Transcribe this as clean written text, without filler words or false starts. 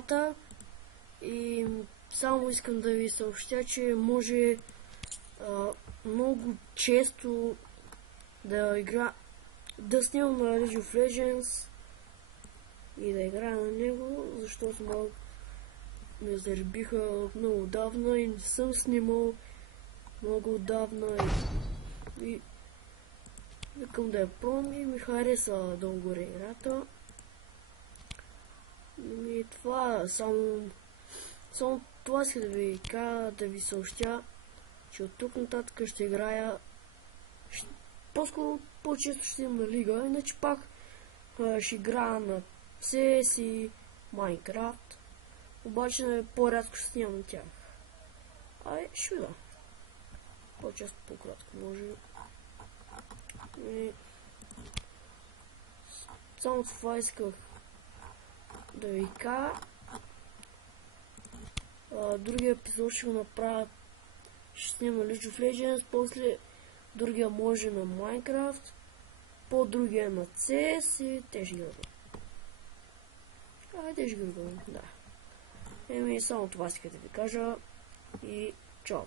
двамата. И само искам да ви съобщя, че може много често да снимам на League of Legends и да играя на него, защото ме заребиха много отдавна и не съм снимал много отдавна и викам да я пробвам и ми хареса долу-горе играта. И това само това си да ви кажа, да ви съобщя, че от тук нататък ще играя по-скоро по-често ще имам на лига, иначе пак ще играя на CS и Minecraft, обаче по-рядко ще снимам на тях. Ще видя. По-често, по-кратко може. И само това исках да ви кажа. Другия епизод ще го направя, ще снимам League of Legends, после другия може на Minecraft, по-другия на CS и те ще ги да. Само това исках да ви кажа и чао!